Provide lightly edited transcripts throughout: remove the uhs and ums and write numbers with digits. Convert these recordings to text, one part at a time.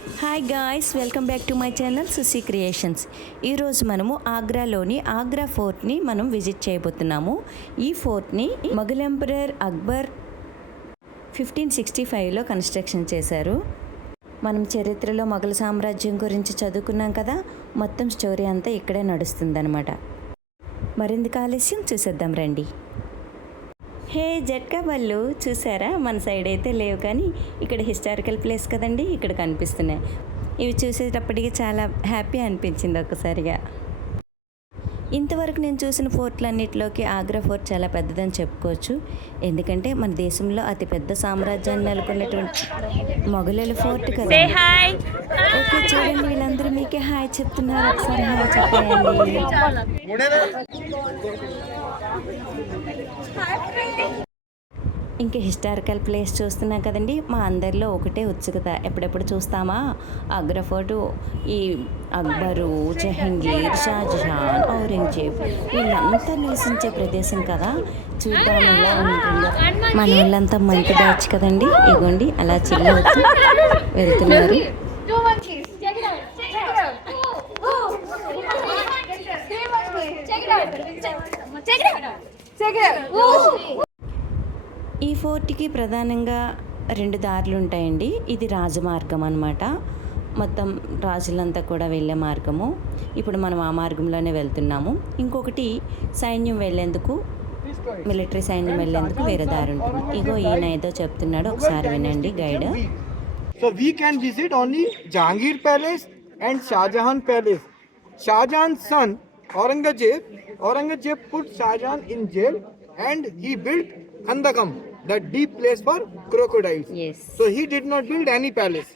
Hi guys, welcome back to my channel Susi creations. ఈరోజు మనము ఆగ్రాలోని ఆగ్రా ఫోర్ట్ని మనం విజిట్ చేయబోతున్నాము. ఈ ఫోర్ట్ని మొఘల్ ఎంపరర్ అక్బర్ 1565లో కన్స్ట్రక్షన్ చేశారు. మనం చరిత్రలో మొఘల్ సామ్రాజ్యం గురించి చదువుకున్నాం కదా, మొత్తం స్టోరీ అంతా ఇక్కడే నడుస్తుందన్నమాట. మరింత ఆలస్యం చూసేద్దాం రండి. హే జట్కా బళ్ళు చూసారా? మన సైడ్ అయితే లేవు, కానీ ఇక్కడ హిస్టారికల్ ప్లేస్ కదండి, ఇక్కడ కనిపిస్తున్నాయి. ఇవి చూసేటప్పటికి చాలా హ్యాపీ అనిపించింది ఒక్కసారిగా. ఇంతవరకు నేను చూసిన ఫోర్ట్లన్నిటిలోకి ఆగ్రా ఫోర్ట్ చాలా పెద్దదని చెప్పుకోవచ్చు. ఎందుకంటే మన దేశంలో అతిపెద్ద సామ్రాజ్యాన్ని నెలకొన్నటువంటి మొఘలుల ఫోర్ట్ కదా. ఓకే చూడండి, వీళ్ళందరూ మీకే హాయ్ చెప్తున్నారు. ఒకసారి హాయ్ చెప్పండి. ఇంకా హిస్టారికల్ ప్లేస్ చూస్తున్నాం కదండి, మా అందరిలో ఒకటే ఉత్సుకత, ఎప్పుడెప్పుడు చూస్తామా ఆగ్రా ఫోర్టు. ఈ అక్బరు, జహంగీర్, షాజహాన్, ఔరంగజేబ్ వీళ్ళంతా నివసించే ప్రదేశం కదా. చూద్దాం ఎలా ఉంటుందో. మన వాళ్ళంతా మంచి బ్యాచ్ కదండి, ఇగోండి అలా చిల్లవుతూ వెళ్తున్నారు. ఈ ఫోర్ట్కి ప్రధానంగా 2 దారులు ఉంటాయండి. ఇది రాజమార్గం అన్నమాట, మొత్తం రాజులంతా కూడా వెళ్ళే మార్గము. ఇప్పుడు మనం ఆ మార్గంలోనే వెళ్తున్నాము. ఇంకొకటి సైన్యం వెళ్ళేందుకు, మిలిటరీ సైన్యం వెళ్ళేందుకు వేరే దారి ఉంటుంది. ఇగో ఈయన ఏదో చెప్తున్నాడు, ఒకసారి వినండి guide. So we can visit only Jahangir Palace and Shahjahan Palace. Shahjahan's son Aurangzeb put Shahjahan in jail and he built Khandakam, the deep place for crocodiles. Yes. So he did not build any palace.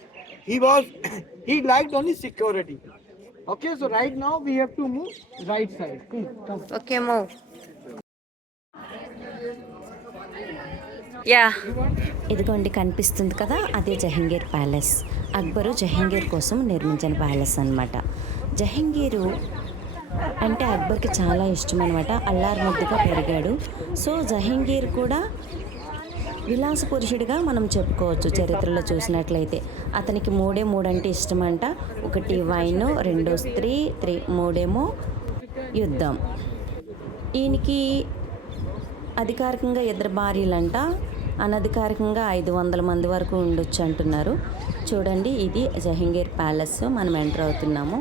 He liked only security. Okay, so right now we have to move right side. Okay, move. Yeah, ఇదిగోండి కనిపిస్తుంది కదా, అదే Jahangir palace. Akbar Jahangir కోసం నిర్మించిన palace అనమాట. జహంగీరు అంటే అక్బర్కి చాలా ఇష్టం అనమాట, అల్లారు ముద్దుగా పెరిగాడు. సో జహంగీర్ కూడా విలాస పురుషుడిగా మనం చెప్పుకోవచ్చు. చరిత్రలో చూసినట్లయితే అతనికి 3 అంటే ఇష్టం అంట. 1 వైన్, 2 స్త్రీ, 3 యుద్ధం. ఈయనకి అధికారికంగా 2 భార్యలంట, అనధికారికంగా 500 మంది వరకు ఉండొచ్చు అంటున్నారు. చూడండి, ఇది జహంగీర్ ప్యాలెస్, మనం ఎంటర్ అవుతున్నాము.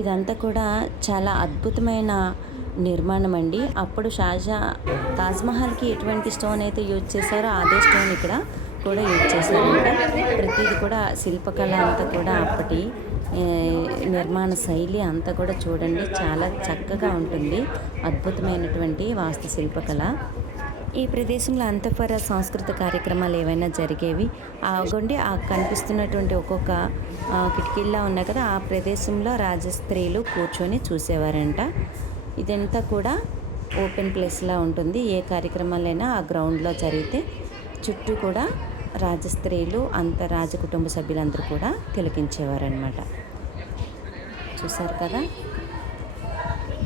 ఇదంతా కూడా చాలా అద్భుతమైన నిర్మాణం అండి. అప్పుడు తాజ్మహల్కి ఎటువంటి స్టోన్ అయితే యూజ్ చేశారో అదే స్టోన్ ఇక్కడ కూడా యూజ్ చేశారంట. ప్రతిదీ కూడా శిల్పకళ అంతా కూడా అప్పటి నిర్మాణ శైలి అంతా కూడా చూడండి, చాలా చక్కగా ఉంటుంది. అద్భుతమైనటువంటి వాస్తు శిల్పకళ. ఈ ప్రదేశంలో అంతఃపుర సాంస్కృతిక కార్యక్రమాలు ఏవైనా జరిగేవి. ఆగండి, ఆ కనిపిస్తున్నటువంటి ఒక్కొక్క కిటికీల్లో ఉన్నాయి కదా, ఆ ప్రదేశంలో రాజస్త్రీలు కూర్చొని చూసేవారంట. ఇదంతా కూడా ఓపెన్ ప్లేస్లా ఉంటుంది. ఏ కార్యక్రమాలైనా ఆ గ్రౌండ్లో జరిగితే చుట్టూ కూడా రాజస్త్రీలు, అంత రాజకుటుంబ సభ్యులందరూ కూడా తిలకించేవారనమాట. చూసారు కదా,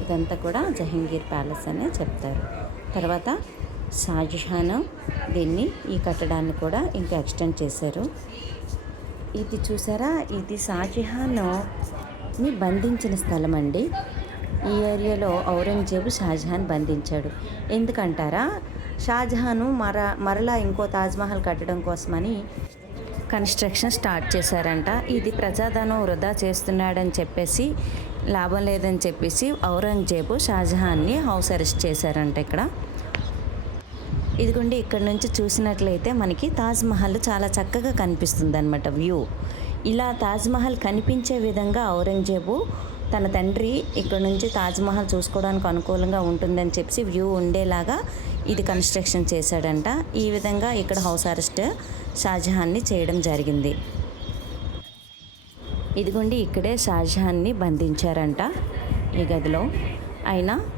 ఇదంతా కూడా జహంగీర్ ప్యాలెస్ అనే చెప్తారు. తర్వాత షాజహాన్ ఈ కట్టడాన్ని కూడా ఇంకా ఎక్స్టెండ్ చేశారు. ఇది చూసారా, ఇది షాజహాన్ని బంధించిన స్థలం అండి. ఈ ఏరియాలో ఔరంగజేబు షాజహాన్ బంధించాడు. ఎందుకంటారా, షాజహాను మరలా ఇంకో తాజ్మహల్ కట్టడం కోసమని కన్స్ట్రక్షన్ స్టార్ట్ చేశారంట. ఇది ప్రజాధనం వృధా చేస్తున్నాడని చెప్పేసి, లాభం లేదని చెప్పేసి ఔరంగజేబు షాజహాన్ని హౌస్ అరెస్ట్ చేశారంట. ఇక్కడ ఇదిగోండి, ఇక్కడ నుంచి చూసినట్లయితే మనకి తాజ్మహల్ చాలా చక్కగా కనిపిస్తుంది అనమాట వ్యూ. ఇలా తాజ్మహల్ కనిపించే విధంగా ఔరంగజేబు తన తండ్రి ఇక్కడ నుంచి తాజ్మహల్ చూసుకోవడానికి అనుకూలంగా ఉంటుందని చెప్పి వ్యూ ఉండేలాగా ఇది కన్స్ట్రక్షన్ చేశాడంట. ఈ విధంగా ఇక్కడ హౌస్ అరెస్ట్ షాజహాన్ని చేయడం జరిగింది. ఇదిగోండి, ఇక్కడే షాజహాన్ని బంధించారంట ఈ గదిలో. ఆయనతో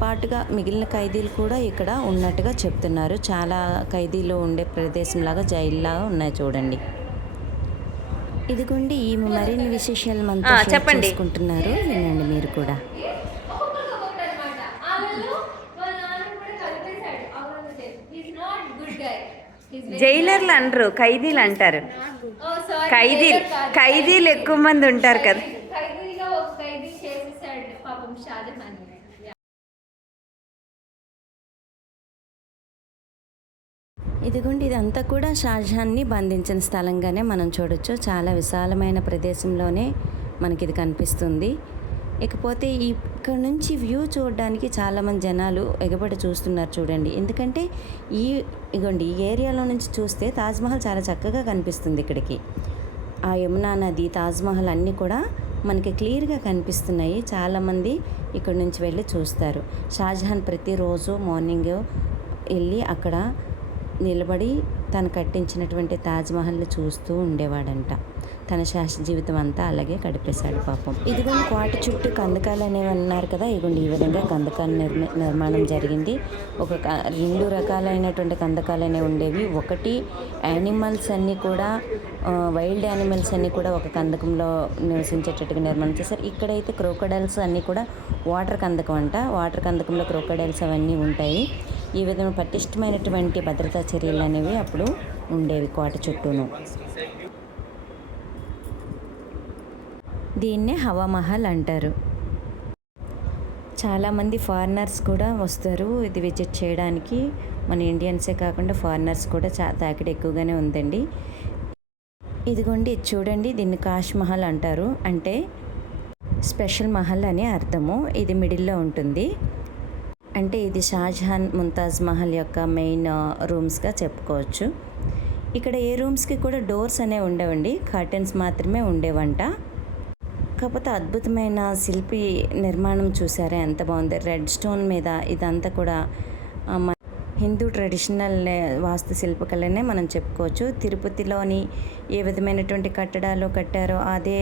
పాటుగా మిగిలిన ఖైదీలు కూడా ఇక్కడ ఉన్నట్టుగా చెప్తున్నారు. చాలా ఖైదీలు ఉండే ప్రదేశంలాగా, జైల్లాగా ఉన్నాయి చూడండి. ఇదిగోండి, ఈ మరిన్ని విశేషాలు మనతో షేర్ చేసుకుంటున్నారు, వినండి మీరు కూడా. He's జైలర్లు అనరు, ఖైదీలు అంటారు. ఖైదీలు ఎక్కువ మంది ఉంటారు కదా. ఖైదీలో ఒక ఖైదీ చేసేసాడు పాపం షాజహాన్. ఇదిగోండి, ఇదంతా కూడా షాజహాన్ని బంధించిన స్థలంగానే మనం చూడొచ్చు. చాలా విశాలమైన ప్రదేశంలోనే మనకి ఇది కనిపిస్తుంది. ఇకపోతే ఇక్కడ నుంచి వ్యూ చూడడానికి చాలామంది జనాలు ఎగబడి చూస్తున్నారు చూడండి. ఎందుకంటే ఇగోండి ఈ ఏరియాలో నుంచి చూస్తే తాజ్మహల్ చాలా చక్కగా కనిపిస్తుంది. ఇక్కడికి ఆ యమునా నది, తాజ్మహల్ అన్నీ కూడా మనకి క్లియర్గా కనిపిస్తున్నాయి. చాలామంది ఇక్కడ నుంచి వెళ్ళి చూస్తారు. షాజహాన్ ప్రతిరోజు మార్నింగ్ వెళ్ళి అక్కడ నిలబడి తను కట్టించినటువంటి తాజ్మహల్ని చూస్తూ ఉండేవాడంట. తన శాశ్వత జీవితం అంతా అలాగే గడిపేశాడు పాపం. ఇదిగోండి కోట చుట్టూ కందకాలు అనేవి అన్నారు కదా. ఇదిగోండి ఈ విధంగా కందకాల నిర్మాణం జరిగింది. రెండు రకాలైనటువంటి కందకాలు అనేవి ఉండేవి. ఒకటి యానిమల్స్ అన్నీ కూడా, వైల్డ్ యానిమల్స్ అన్నీ కూడా ఒక కందకంలో నివసించేటట్టుగా నిర్మాణం చేశారు. ఇక్కడైతే క్రోకోడైల్స్ అన్నీ కూడా వాటర్ కందకం అంట. వాటర్ కందకంలో క్రోకోడైల్స్ అవన్నీ ఉంటాయి. ఈ విధంగా పటిష్టమైనటువంటి భద్రతా చర్యలు అనేవి అప్పుడు ఉండేవి కోట చుట్టూను. దీన్నే హవామహల్ అంటారు. చాలామంది ఫారినర్స్ కూడా వస్తారు ఇది విజిట్ చేయడానికి. మన ఇండియన్సే కాకుండా ఫారినర్స్ కూడా తాకిడి ఎక్కువగానే ఉందండి. ఇదిగోండి ఇది చూడండి, దీన్ని కాష్ మహల్ అంటారు. అంటే స్పెషల్ మహల్ అని అర్థము. ఇది మిడిల్లో ఉంటుంది. అంటే ఇది షాజహాన్ ముంతాజ్ మహల్ యొక్క మెయిన్ రూమ్స్గా చెప్పుకోవచ్చు. ఇక్కడ ఏ రూమ్స్కి కూడా డోర్స్ అనేవి ఉండేవండి, కర్టెన్స్ మాత్రమే ఉండేవంట. కాకపోతే అద్భుతమైన శిల్పి నిర్మాణం చూసారా ఎంత బాగుంది. రెడ్ స్టోన్ మీద ఇదంతా కూడా హిందూ ట్రెడిషనల్ వాస్తు శిల్పకళనే మనం చెప్పుకోవచ్చు. తిరుపతిలోని ఏ విధమైనటువంటి కట్టడాలు కట్టారో అదే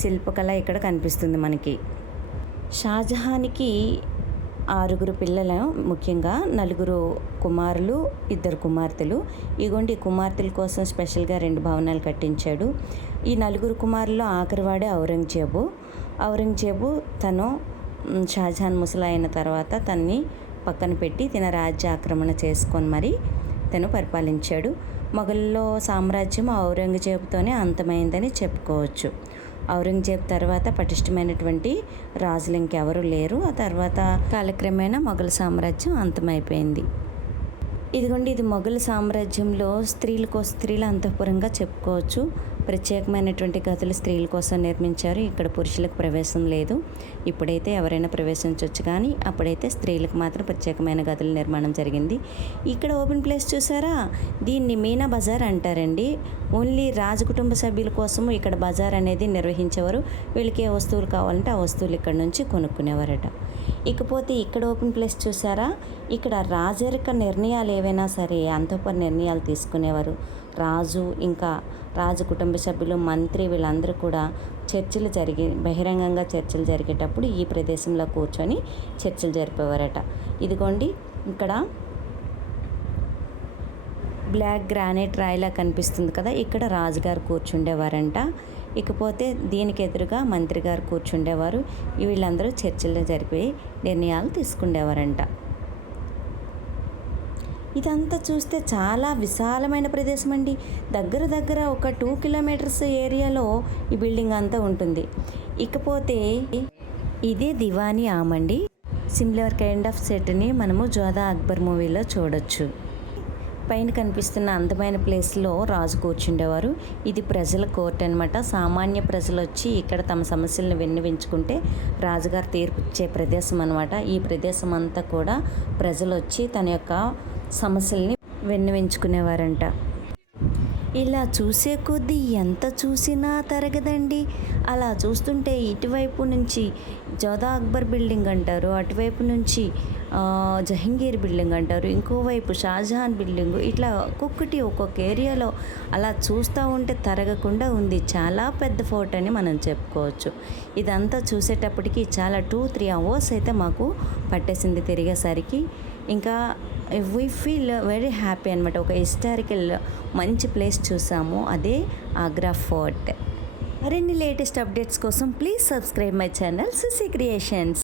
శిల్పకళ ఇక్కడ కనిపిస్తుంది మనకి. షాజహాన్కి 6 పిల్లలు, ముఖ్యంగా 4 కుమారులు, 2 కుమార్తెలు. ఇగోండి కుమార్తెల కోసం స్పెషల్గా 2 భవనాలు కట్టించాడు. ఈ 4 కుమారుల్లో ఆఖరివాడే ఔరంగజేబు తను షాజహాన్ ముసలి అయిన తర్వాత తన్ని పక్కన పెట్టి తన రాజ్య ఆక్రమణ చేసుకొని మరి తను పరిపాలించాడు. మొఘల్లో సామ్రాజ్యం ఔరంగజేబుతోనే అంతమైందని చెప్పుకోవచ్చు. ఔరంగజేబ్ తర్వాత పటిష్టమైనటువంటి రాజులు ఇంకెవరూ లేరు. ఆ తర్వాత కాలక్రమేణా మొఘల్ సామ్రాజ్యం అంతమైపోయింది. ఇదిగోండి ఇది మొఘల్ సామ్రాజ్యంలో స్త్రీల అంతఃపురంగా చెప్పుకోవచ్చు. ప్రత్యేకమైనటువంటి గదులు స్త్రీల కోసం నిర్మించారు. ఇక్కడ పురుషులకు ప్రవేశం లేదు. ఇప్పుడైతే ఎవరైనా ప్రవేశించవచ్చు, కానీ అప్పుడైతే స్త్రీలకు మాత్రం ప్రత్యేకమైన గదుల నిర్మాణం జరిగింది. ఇక్కడ ఓపెన్ ప్లేస్ చూసారా, దీన్ని మీనా బజార్ అంటారండి. ఓన్లీ రాజకుటుంబ సభ్యుల కోసము ఇక్కడ బజార్ అనేది నిర్వహించేవారు. వీళ్ళకి ఏ వస్తువులు కావాలంటే ఆ వస్తువులు ఇక్కడ నుంచి కొనుక్కునేవారట. ఇకపోతే ఇక్కడ ఓపెన్ ప్లేస్ చూసారా, ఇక్కడ రాజరిక నిర్ణయాలు ఏవైనా సరే అంతఃపుర నిర్ణయాలు తీసుకునేవారు. రాజు ఇంకా రాజు కుటుంబ సభ్యులు, మంత్రి వీళ్ళందరూ కూడా బహిరంగంగా చర్చలు జరిగేటప్పుడు ఈ ప్రదేశంలో కూర్చొని చర్చలు జరిపేవారట. ఇదిగోండి ఇక్కడ బ్లాక్ గ్రానైట్ రాయిలా కనిపిస్తుంది కదా, ఇక్కడ రాజుగారు కూర్చుండేవారంట. ఇకపోతే దీనికి ఎదురుగా మంత్రి గారు కూర్చుండేవారు. వీళ్ళందరూ చర్చలు జరిపి నిర్ణయాలు తీసుకుండేవారంట. ఇదంతా చూస్తే చాలా విశాలమైన ప్రదేశం అండి. దగ్గర ఒక 2 కిలోమీటర్స్ ఏరియాలో ఈ బిల్డింగ్ అంతా ఉంటుంది. ఇకపోతే ఇదే దివానీ ఆమండి. సిమిలర్ కైండ్ ఆఫ్ సెట్ని మనము జోధా అక్బర్ మూవీలో చూడొచ్చు. పైన కనిపిస్తున్న అందమైన ప్లేస్లో రాజు కూర్చుండేవారు. ఇది ప్రజల కోర్టు అనమాట. సామాన్య ప్రజలు వచ్చి ఇక్కడ తమ సమస్యలను విన్నవించుకుంటే రాజుగారు తీర్పు ఇచ్చే ప్రదేశం అనమాట. ఈ ప్రదేశం అంతా కూడా ప్రజలు వచ్చి తన యొక్క సమస్యల్ని విన్నవించుకునేవారంట. ఇలా చూసే కొద్దీ ఎంత చూసినా తరగదండి. అలా చూస్తుంటే ఇటువైపు నుంచి జోధా అక్బర్ బిల్డింగ్ అంటారు, అటువైపు నుంచి జహంగీర్ బిల్డింగ్ అంటారు, ఇంకోవైపు షాజహాన్ బిల్డింగు, ఇట్లా ఒక్కొక్క ఏరియాలో అలా చూస్తూ ఉంటే తరగకుండా ఉంది. చాలా పెద్ద ఫోర్ట్ అని మనం చెప్పుకోవచ్చు. ఇదంతా చూసేటప్పటికి చాలా 2-3 అవర్స్ అయితే మాకు పట్టేసింది తిరిగేసరికి. ఇంకా వీ ఫీల్ వెరీ హ్యాపీ అనమాట. ఒక హిస్టారికల్ మంచి ప్లేస్ చూసాము, అదే ఆగ్రా ఫోర్ట్. మరిన్ని లేటెస్ట్ అప్డేట్స్ కోసం please subscribe my channel Susi creations.